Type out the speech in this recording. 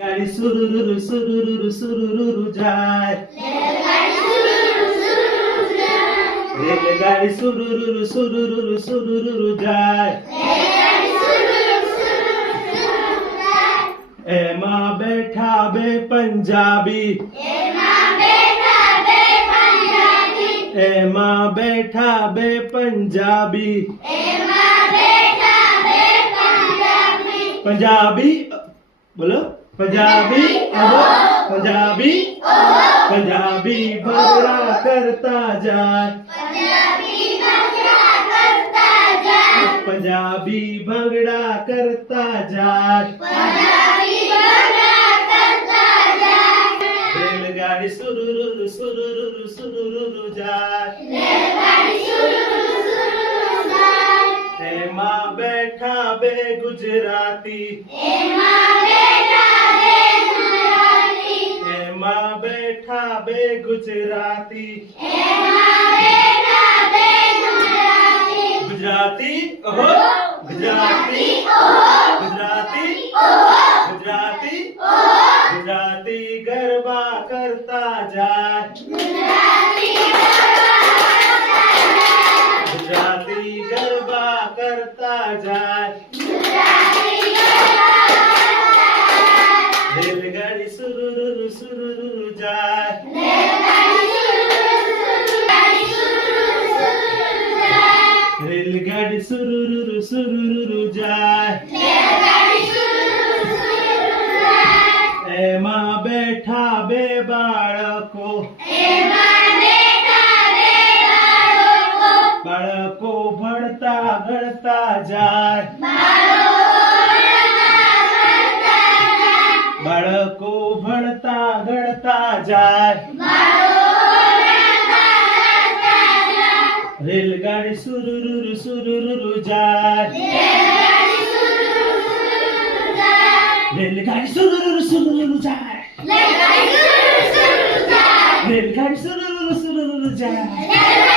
गाड़ी सुरुरुरु सुरुरुरु सुरुरुरु जाए। रेलगाड़ी सुरुरुरु सुरुरुरु सुरुरुरु जाए। एमा बैठा बे पंजाबी। एमा बैठा बे पंजाबी। पंजाबी बोलो पंजाबी पंजाबी पंजाबी भंगड़ा करता जाए। पंजाबी भंगड़ा करता जाए। रेलगाड़ी सुरुरुरु सुरुरुरु सुरुरुरु जाए। एमा बैठा बे गुजराती। एमा बैठा बे गुजराती। गुजराती ओहो गुजराती गुजराती गुजराती गुजराती गरबा करता जाए। गुजराती गरबा करता जाए। रेलगाड़ी सुरुरुरु सुरुरुरु जाए। रेलगाड़ी सुरुरुरु सुरुरुरु जाए। एमा बैठा बे बाळको। बाळको भणता गणता जाए। बाळको भणता गणता जाए। रेलगाड़ी सुरुरुरु सुरुरुरु जाए। रेलगाड़ी सुरुरुरु सुरुरुरु जाए। रेलगाड़ी सुरुरुरु सुरुरुरु जाए।